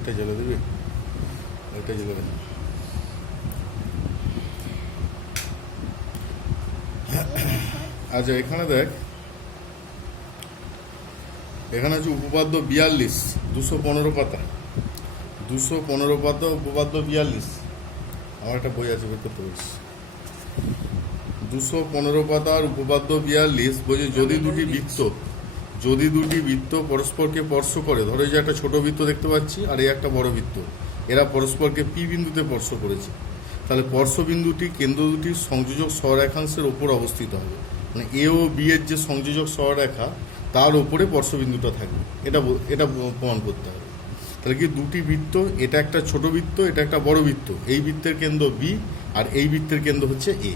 লাইটটা জ্বলে দেবে, লাইটটা জ্বলে দেবে। আচ্ছা এখানে দেখ, এখানে আছে উপপাদ্য 42, 215 পাতা, 215 পাতা, উপপাদ্য 42। আমার একটা বই আছে, বের করতে পারিস। 215 পাতার উপপাদ্য 42 বলছে যদি দুটি বৃত্ত পরস্পরকে স্পর্শ করে, ধরো এই যে একটা ছোট বৃত্ত দেখতে পাচ্ছি আর এই একটা বড় বৃত্ত, এরা পরস্পরকে পি বিন্দুতে স্পর্শ করেছে, তাহলে স্পর্শ বিন্দুটি কেন্দ্র দুটির সংযোজক সরলরেখাংশের ওপর অবস্থিত হবে। মানে এ ও বি এর যে সংযোজক সরলরেখা তার ওপরে স্পর্শবিন্দুটা থাকবে, এটা প্রমাণ করতে হবে। তাহলে কি দুটি বৃত্ত, এটা একটা ছোট বৃত্ত, এটা একটা বড় বৃত্ত, এই বৃত্তের কেন্দ্র বি আর এই বৃত্তের কেন্দ্র হচ্ছে এ,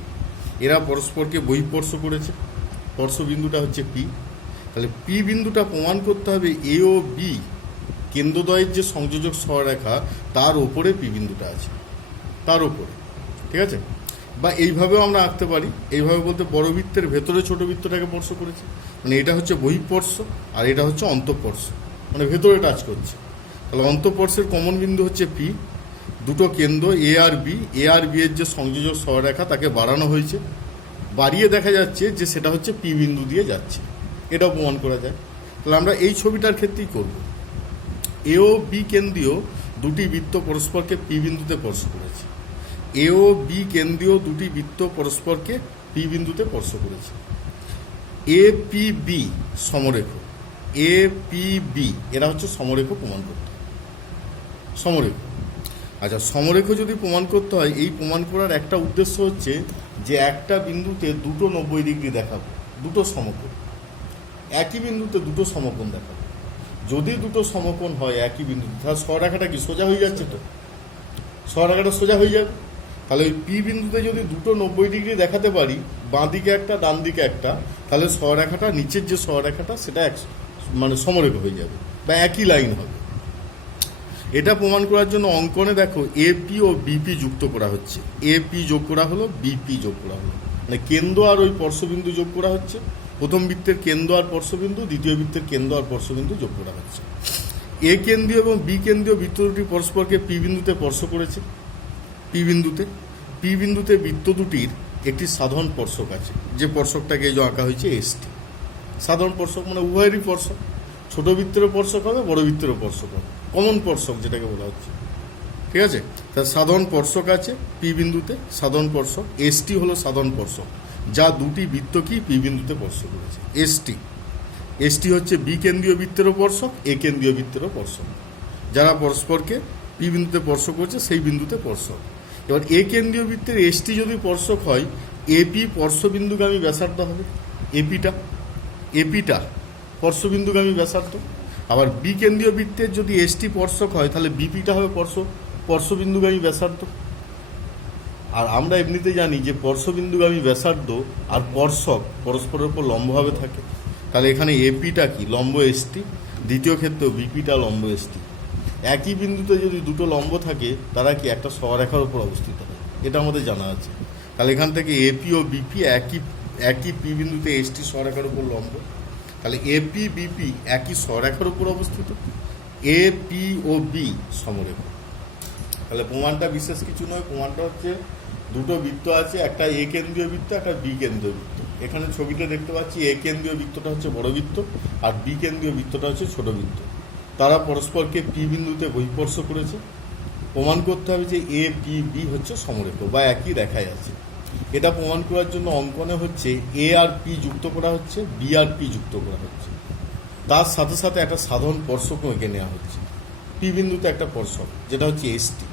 এরা পরস্পরকে বহিঃস্পর্শ করেছে, স্পর্শবিন্দুটা হচ্ছে পি। তাহলে পি বিন্দুটা প্রমাণ করতে হবে এ ও বি কেন্দ্রদ্বয়ের যে সংযোজক সরলরেখা তার ওপরে পি বিন্দুটা আছে, তার ওপরে। ঠিক আছে, বা এইভাবেও আমরা আঁকতে পারি, এইভাবে বলতে বড় বৃত্তের ভেতরে ছোট বৃত্তটাকে স্পর্শ করেছে, মানে এটা হচ্ছে বহিঃস্পর্শ আর এটা হচ্ছে অন্তঃস্পর্শ, মানে ভেতরে টাচ করছে। তাহলে অন্তঃস্পর্শের কমন বিন্দু হচ্ছে পি, দুটো কেন্দ্র এ আর বি এর যে সংযোজক সরলরেখা তাকে বাড়ানো হয়েছে, বাড়িয়ে দেখা যাচ্ছে যে সেটা হচ্ছে পি বিন্দু দিয়ে যাচ্ছে, এটাও প্রমাণ করা যায়। তাহলে আমরা এই ছবিটার ক্ষেত্রেই করব। এ ও বি কেন্দ্রীয় দুটি বৃত্ত পরস্পরকে পি বিন্দুতে স্পর্শ করেছে, এ ও বি কেন্দ্রীয় দুটি বৃত্ত পরস্পরকে পি বিন্দুতে স্পর্শ করেছে। এ পি বি সমরেখ, এ পি বি এরা হচ্ছে সমরেখ প্রমাণ করতে, সমরেখ। আচ্ছা সমরেখ যদি প্রমাণ করতে হয়, এই প্রমাণ করার একটা উদ্দেশ্য হচ্ছে যে একটা বিন্দুতে দুটো 90 ডিগ্রি দেখাবো, দুটো সমকোণ, একই বিন্দুতে দুটো সমকোণ দেখাবো। যদি দুটো সমকোণ হয় একই বিন্দুতে, তাহলে সরলরেখাটা কি সোজা হয়ে যাচ্ছে? তো সরলরেখাটা সোজা হয়ে যাবে। তাহলে ওই পি বিন্দুতে যদি দুটো 90 ডিগ্রি দেখাতে পারি, বাঁ দিকে একটা ডান দিকে একটা, তাহলে সরলরেখাটা নিচের যে সরলরেখাটা সেটা মানে সমরেখ হয়ে যাবে বা একই লাইন হবে। এটা প্রমাণ করার জন্য অঙ্কনে দেখো এপি ও বিপি যুক্ত করা হচ্ছে, এপি যোগ করা হলো, বিপি যোগ করা হলো, মানে কেন্দ্র আর ওই স্পর্শবিন্দু যোগ করা হচ্ছে। প্রথম বৃত্তের কেন্দ্র আর স্পর্শবিন্দু, দ্বিতীয় বৃত্তের কেন্দ্র আর স্পর্শবিন্দু যোগ করা হচ্ছে। এ কেন্দ্রীয় এবং বি কেন্দ্রীয় বৃত্ত দুটি পরস্পরকে পি বিন্দুতে স্পর্শ করেছে, পি বিন্দুতে বৃত্ত দুটির একটি সাধারণ স্পর্শক আছে, যে স্পর্শকটাকে এই যে আঁকা হয়েছে এসটি। সাধারণ স্পর্শক মানে উভয়েরই স্পর্শক, ছোট বৃত্তেরও স্পর্শক হবে, বড় বৃত্তেরও স্পর্শক হবে, কমন স্পর্শক যেটাকে বলা হচ্ছে। ঠিক আছে, তার সাধারণ স্পর্শক আছে পি বিন্দুতে, সাধারণ স্পর্শক এসটি হলো সাধারণ স্পর্শক, যা দুটি বৃত্তকেই পি বিন্দুতে স্পর্শ করেছে। এসটি হচ্ছে বি কেন্দ্রীয় বৃত্তেরও স্পর্শক, এ কেন্দ্রীয় বৃত্তেরও স্পর্শক, যারা পরস্পরকে পি বিন্দুতে স্পর্শ করছে সেই বিন্দুতে স্পর্শক। এবার এ কেন্দ্রীয় বৃত্তের এসটি যদি স্পর্শক হয়, এপি স্পর্শবিন্দুগামী ব্যাসার্ধ হবে, এপিটা স্পর্শবিন্দুগামী ব্যাসার্ধ। আবার বি কেন্দ্রীয় বৃত্তের যদি এসটি স্পর্শক হয়, তাহলে বিপিটা হবে স্পর্শবিন্দুগামী ব্যাসার্ধ। আর আমরা এমনিতে জানি যে স্পর্শবিন্দুগামী ব্যাসার্ধ আর স্পর্শক পরস্পরের উপর লম্বভাবে থাকে, তাহলে এখানে এপিটা কি লম্ব এসটি, দ্বিতীয় ক্ষেত্রেও বিপিটা লম্ব এসটি। একই বিন্দুতে যদি দুটো লম্ব থাকে তারা কি একটা সরলরেখার উপর অবস্থিত হয়, এটা আমাদের জানা আছে। তাহলে এখান থেকে এপি ও বিপি একই পি বিন্দুতে এসটি সরলরেখার উপর লম্ব, তাহলে এপি বিপি একই সরলরেখার উপর অবস্থিত, এ পি ও বি সমরেখ। তাহলে প্রমাণটা বিশেষ কিছু নয়, প্রমাণটা হচ্ছে দুটো বৃত্ত আছে, একটা এ কেন্দ্রীয় বৃত্ত, একটা বি কেন্দ্রীয় বৃত্ত। এখানে ছবিটা দেখতে পাচ্ছি এ কেন্দ্রীয় বৃত্তটা হচ্ছে বড় বৃত্ত আর বি কেন্দ্রীয় বৃত্তটা হচ্ছে ছোট বৃত্ত, তারা পরস্পরকে পি বিন্দুতে বহিঃস্পর্শ করেছে। প্রমাণ করতে হবে যে এ পি বি হচ্ছে সমরেখ বা একই রেখায় আছে। এটা প্রমাণ করার জন্য অঙ্কনে হচ্ছে এ আর পি যুক্ত করা হচ্ছে, বি আর পি যুক্ত করা হচ্ছে, তার সাথে সাথে একটা সাধারণ স্পর্শকও এঁকে নেওয়া হচ্ছে, পি বিন্দুতে একটা স্পর্শক যেটা হচ্ছে এসটি।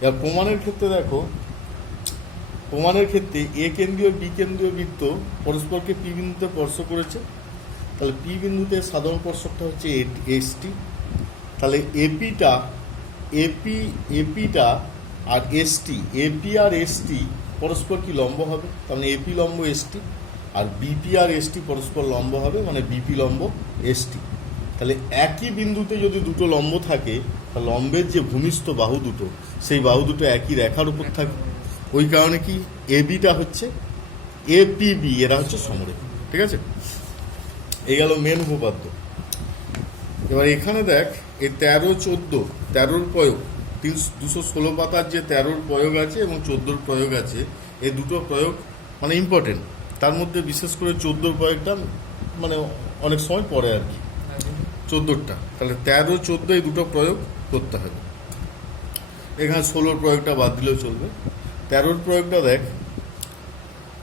এবার প্রমাণের ক্ষেত্রে দেখো, প্রমাণের ক্ষেত্রে এ কেন্দ্রীয় বি কেন্দ্রীয় বৃত্ত পরস্পরকে পি বিন্দুতে স্পর্শ করেছে, তাহলে পি বিন্দুতে সাধারণ স্পর্শকটা হচ্ছে এসটি। তাহলে এপিটা আর এসটি, এপি আর এসটি পরস্পর কি লম্ব হবে, তাহলে এপি লম্ব এসটি, আর বিপি আর এসটি পরস্পর লম্ব হবে, মানে বিপি লম্ব এসটি। তাহলে একই বিন্দুতে যদি দুটো লম্ব থাকে, তাহলে লম্বের যে ভূমিষ্ঠ বাহু দুটো, সেই বাহু দুটো একই রেখার উপর থাকে, ওই কারণে কি এবিটা হচ্ছে এপিবি, এরা হচ্ছে সমরেখ। ঠিক আছে, এই গেল মেন উপপাদ্য। এবার এখানে দেখ এই 13-14 প্রয়োগ 216 পাতার যে 13 প্রয়োগ আছে এবং 14 প্রয়োগ আছে, এই দুটো প্রয়োগ মানে ইম্পর্টেন্ট। তার মধ্যে বিশেষ করে 14 প্রয়োগটা মানে অনেক সময় পড়ে আর কি, 14টা। তাহলে 13-14 এই দুটো প্রয়োগ করতে হবে। এখানে 16 প্রয়োগটা বাদ দিলেও চলবে। 13 প্রয়োগটা দেখ,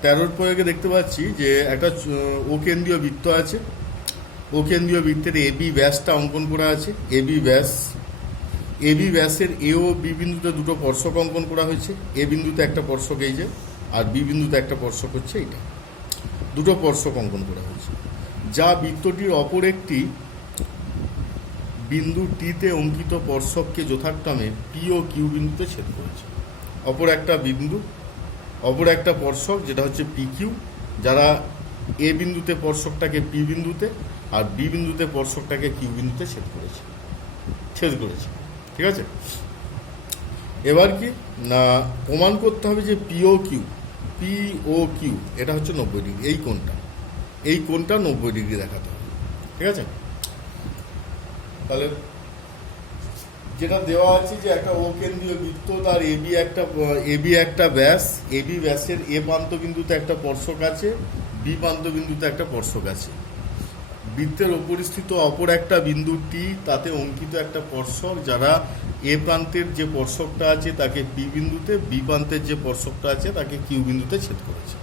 13 প্রয়োগে দেখতে পাচ্ছি যে একটা কেন্দ্রীয় বৃত্ত আছে। কেন্দ্রীয় বৃত্তের এবি ব্যাসটা অঙ্কন করা আছে। এবি ব্যাসের এ ও বি বিন্দুতে দুটো স্পর্শক অঙ্কন করা হয়েছে। এ বিন্দুতে একটা স্পর্শক এই যে, আর বি বিন্দুতে একটা স্পর্শক হচ্ছে এইটা, দুটো স্পর্শক অঙ্কন করা হয়েছে, যা বৃত্তটির অপর একটি বিন্দু টিতে অঙ্কিত স্পর্শককে যথাক্রমে পি ও কিউ বিন্দুতে ছেদ করেছে। অপর একটা বিন্দু, অপর একটা স্পর্শক যেটা হচ্ছে পি কিউ, যারা এ বিন্দুতে স্পর্শকটাকে পি বিন্দুতে আর বি বিন্দুতে স্পর্শকটাকে কিউ বিন্দুতে ছেদ করেছে। ঠিক আছে। এবার কি না, প্রমাণ করতে হবে যে পি ও কিউ এটা হচ্ছে 90 ডিগ্রি। এই কোণটা 90 ডিগ্রি দেখাতে হবে। ঠিক আছে। তাহলে যেটা দেওয়া আছে যে একটা কেন্দ্রীয় বৃত্ত, তার এবি একটা ব্যাস, এবি ব্যাসের এ প্রান্ত বিন্দুতে একটা স্পর্শক আছে, বি প্রান্ত বিন্দুতে একটা স্পর্শক আছে। বৃত্তের উপরিস্থিত অপর একটা বিন্দু টি, তাতে অঙ্কিত একটা স্পর্শক, যারা এ প্রান্তের যে স্পর্শকটা আছে তাকে পি বিন্দুতে, বি প্রান্তের যে স্পর্শকটা আছে তাকে কিউ বিন্দুতে ছেদ করেছে।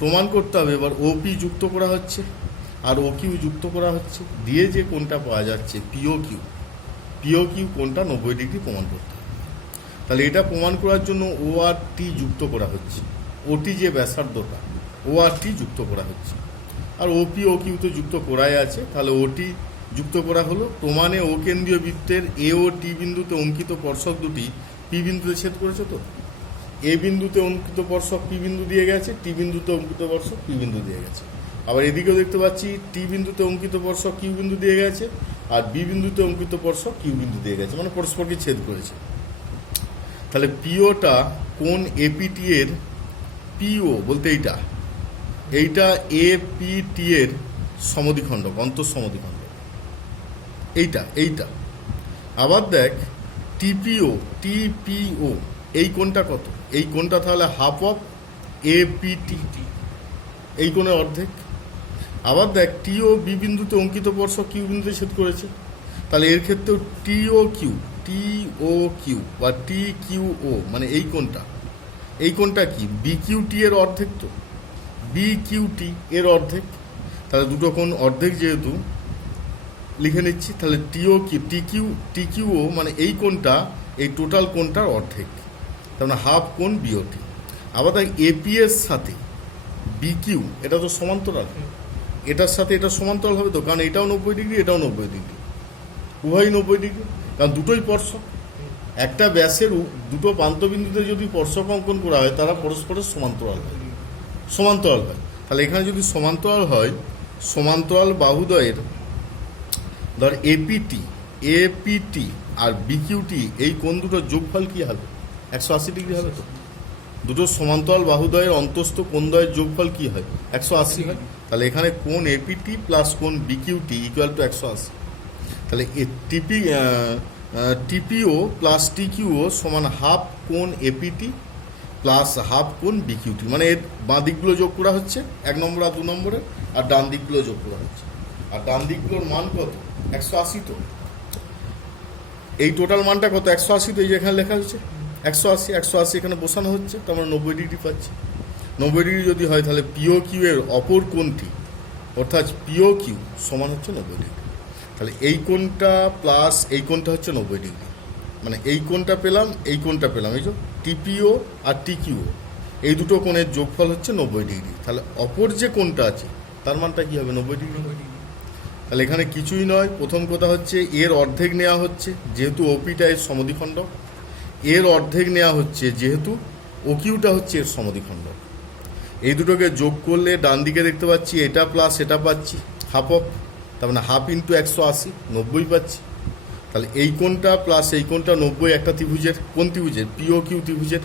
প্রমাণ করতে হবে এবার ওপি যুক্ত করা হচ্ছে আর ও কিউ যুক্ত করা হচ্ছে, দিয়ে যে কোণটা পাওয়া যাচ্ছে পিও কিউ কোণটা 90 ডিগ্রি প্রমাণ করতে হবে। তাহলে এটা প্রমাণ করার জন্য ও আর টি যুক্ত করা হচ্ছে। ওটি যে ব্যাসার্ধটা, ও আর টি যুক্ত করা হচ্ছে, আর ওপি ও কিউ তো যুক্ত করাই আছে। তাহলে ওটি যুক্ত করা হলো। প্রমাণে ও কেন্দ্রীয় বৃত্তের এ ও টি বিন্দুতে অঙ্কিত স্পর্শক দুটি পি বিন্দুতে ছেদ করেছে। তো এ বিন্দুতে অঙ্কিত স্পর্শক পি বিন্দু দিয়ে গেছে, টি বিন্দুতে অঙ্কিত স্পর্শক পি বিন্দু দিয়ে গেছে। আবার এদিকেও দেখতে পাচ্ছি টি বিন্দুতে অঙ্কিত স্পর্শক কিউ বিন্দু দিয়ে গেছে, আর বি বিন্দুতে অঙ্কিত স্পর্শক কিউ বিন্দু দিয়ে গেছে, মানে পরস্পরকে ছেদ করেছে। তাহলে পিওটা কোন এপিটি এর, পিও বলতে এইটা এপিটি এর সমদ্বিখণ্ডক, অন্তঃসমদ্বিখণ্ডক এইটা। আবার দেখ টিপিও এই কোণটা কত? এই কোণটা তাহলে হাফ অফ এপিটি, এই কোণের অর্ধেক। আবার দেখ টিও বি বিন্দুতে অঙ্কিত স্পর্শক কিউ বিন্দুতে ছেদ করেছে। তাহলে এর ক্ষেত্রেও টিও কিউ বা টি কিউ ও, মানে এই কোণটা কি বি কিউ টি এর অর্ধেক। তো বি কিউ টি এর অর্ধেক। তাহলে দুটো কোণ অর্ধেক যেহেতু লিখে নিচ্ছি, তাহলে টি কিউ ও মানে এই কোণটা, এই টোটাল কোণটার অর্ধেক, তার মানে হাফ কোণ বিওটি। আবার দেখ এপি এর সাথে বি কিউ এটা তো সমান্তরাল, এটার সাথে এটা সমান্তরাল হবে তো, কারণ এটাও 90 ডিগ্রি, এটাও 90 ডিগ্রি, উভয়ই 90 ডিগ্রি, কারণ দুটোই স্পর্শক। একটা ব্যাসের দুটো প্রান্তবিন্দুতে যদি স্পর্শক অঙ্কন করা হয় তারা পরস্পরের সমান্তরাল হয়। তাহলে এখানে যদি সমান্তরাল হয়, সমান্তরাল বাহুদ্বয়ের ধর এপিটি আর বিকিউটি, এই কোণ দুটোর যোগফল কি হবে? 180 ডিগ্রি হবে। তো দুটো সমান্তরাল বাহুদ্বয়ের অন্তস্থ কোণদ্বয়ের যোগফল কি হয়? 180 হয়। তাহলে এখানে কোণ এপিটি প্লাস কোণ বিকিউটি ইকুয়াল টু 180। তাহলে টিপিও প্লাস টিকিউও সমান হাফ কোণ এপিটি প্লাস হাফ কোণ বিকিউটি, মানে এর বাঁ দিকগুলো যোগ করা হচ্ছে 1 নম্বর আর 2 নম্বরে, আর ডান দিকগুলো যোগ করা হচ্ছে। আর ডান দিকগুলোর মান কত? 180। তো এই টোটাল মানটা কত? 180। তো এই যে এখানে লেখা হচ্ছে 180 এখানে বসানো হচ্ছে, তো আমরা 90 ডিগ্রি পাচ্ছি। 90 ডিগ্রি যদি হয় তাহলে পিও কিউ এর অপর কোণটি, অর্থাৎ পিও কিউ সমান হচ্ছে 90 ডিগ্রি। তাহলে এই কোণটা প্লাস এই কোণটা হচ্ছে 90 ডিগ্রি, মানে এই কোণটা পেলাম, এই কোণটা পেলাম, এই যে টিপিও আর টিকিউও, এই দুটো কোণের যোগফল হচ্ছে 90 ডিগ্রি। তাহলে অপর যে কোণটা আছে তার মানটা কি হবে? 90 ডিগ্রি। তাহলে এখানে কিছুই নয়, প্রথম কথা হচ্ছে এর অর্ধেক নেওয়া হচ্ছে, যেহেতু ওপিটা এর সমদ্বিখণ্ডক, এর অর্ধেক নেওয়া হচ্ছে যেহেতু ওকিউটা হচ্ছে এর সমদ্বিখণ্ডক। এই দুটোকে যোগ করলে ডান দিকে দেখতে পাচ্ছি এটা প্লাস এটা পাচ্ছি হাফ অফ, তার মানে হাফ ইন্টু 180, 90 পাচ্ছি। তাহলে এই কোণটা প্লাস এই কোণটা 90, একটা ত্রিভুজের, কোন ত্রিভুজের? পিও কিউ ত্রিভুজের।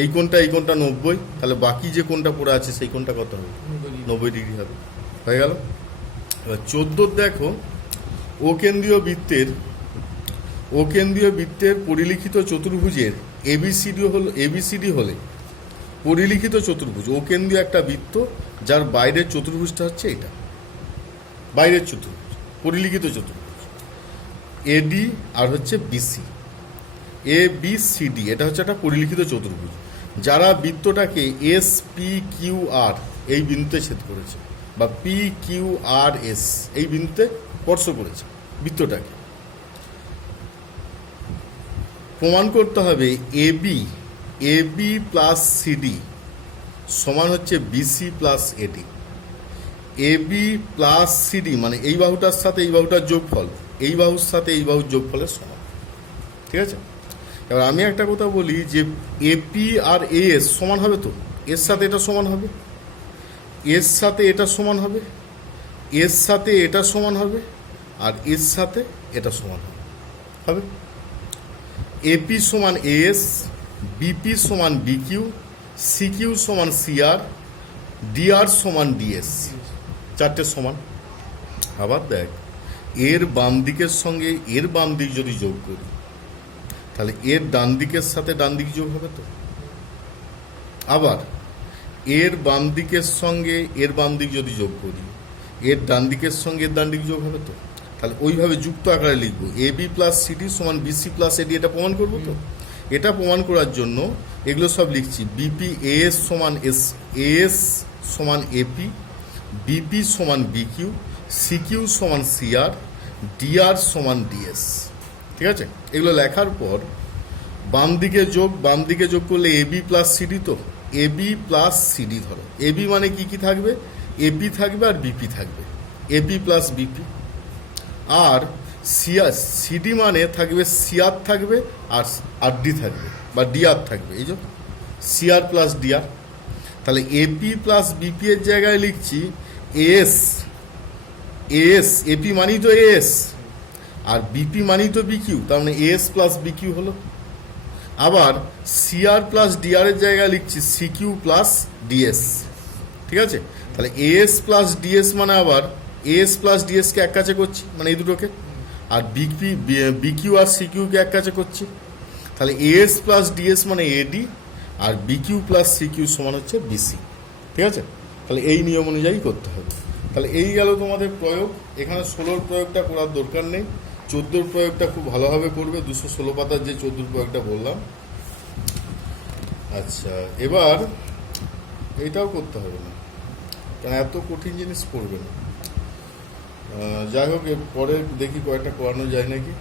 এই কোণটা 90, তাহলে বাকি যে কোণটা পড়ে আছে সেই কোণটা কত হবে? 90 ডিগ্রি হবে। হয়ে গেল। এবার 14 দেখো, অকেন্দ্রীয় বৃত্তের পরিলিখিত চতুর্ভুজের এবিসিডি হলে পরিলিখিত চতুর্ভুজ, অকেন্দ্রীয় একটা বৃত্ত যার বাইরের চতুর্ভুজটা হচ্ছে এটা, বাইরের চতুর্ভুজ, পরিলিখিত চতুর্ভুজ এডি আর হচ্ছে BC, A B C D, এটা হচ্ছে একটা পরিলিখিত চতুর্ভুজ যারা বৃত্তটাকে এস পি কিউ আর এই বিন্দুতে ছেদ করেছে, বা পি কিউ আর এস এই বিন্দুতে স্পর্শ করেছে বৃত্তটাকে। প্রমাণ করতে হবে এবি প্লাস সিডি সমান হচ্ছে বিসি প্লাস এডি। এবি প্লাস সিডি মানে এই বাহুটার সাথে এই বাহুটার যোগফল, এই বাহুর সাথে এই বাহুর যোগফলের সমান। ঠিক আছে, এবার আমি একটা কথা বলি যে এপি আর এস সমান হবে তো, এর সাথে এটা সমান হবে, এর সাথে এটা সমান হবে, এর সাথে এটা সমান হবে, আর এর সাথে এটা সমান হবে। এপি সমান এস, বিপি সমান বিকিউ, সিকিউ সমান সিআর, ডিআর সমান ডিএস, চারটে সমান। আবার দেখ, এর বাম দিকের সঙ্গে এর বাম দিক যদি যোগ করি তাহলে এর ডান দিকের সাথে ডান দিক যোগ হবে তো। আবার এর বাম দিকের সঙ্গে এর বাম দিক যদি যোগ করি, এর ডান দিকের সঙ্গে এর ডান দিক যোগ হবে তো। তাহলে ওইভাবে যুক্ত আকারে লিখবো এবি প্লাস সিডি সমান বিসি প্লাস এডি, এটা প্রমাণ করবো তো। এটা প্রমাণ করার জন্য এগুলো সব লিখছি, বিপি এস সমান এস সমান এপি, বিপি সমান বিকিউ, সিকিউ সমান সিআর, ডিআর সমান ডিএস। ঠিক আছে, এগুলো লেখার পর বাম দিকে যোগ করলে এবি প্লাস সিডি, তো এবি প্লাস সিডি ধরো, এবি মানে কি কি থাকবে, এপি থাকবে আর বিপি থাকবে, এপি প্লাস বিপি। আর সিডি মানে থাকবে সিআর থাকবে আর ডি থাকবে বা ডিআর থাকবে, এই যে সিআর প্লাস ডিআর। তাহলে এপি প্লাস বিপি এর জায়গায় লিখছি এস, এপি মানেই তো এস, আর বিপি মানেই তো বিকিউ, তার মানে এস প্লাস বিকিউ হলো। আবার সিআর প্লাস ডিআর এর জায়গায় লিখছি সিকিউ প্লাস ডিএস। ঠিক আছে, তাহলে এস প্লাস ডিএস মানে আবার এস প্লাস ডিএসকে এক কাছে করছি, মানে এই দুটোকে, আর বিকিউ আর সিকিউকে এক কাছে করছি। তাহলে এস প্লাস ডিএস মানে এডি, আর বিকিউ প্লাস সিকিউ সমান হচ্ছে বিসি। ঠিক আছে, তাহলে এই নিয়ম অনুযায়ী করতে হবে। তাহলে এই গেল তোমাদের প্রয়োগ। এখানে 16 প্রয়োগটা করার দরকার নেই, 14 প্রয়োগটা খুব ভালোভাবে করবে, 216 পাতার যে 14 প্রয়োগটা বললাম। আচ্ছা, এবার এইটাও করতে হবে না, কারণ এত কঠিন জিনিস পড়বে না। যাই হোক, পরে দেখি কয়েকটা করানো যায় নাকি।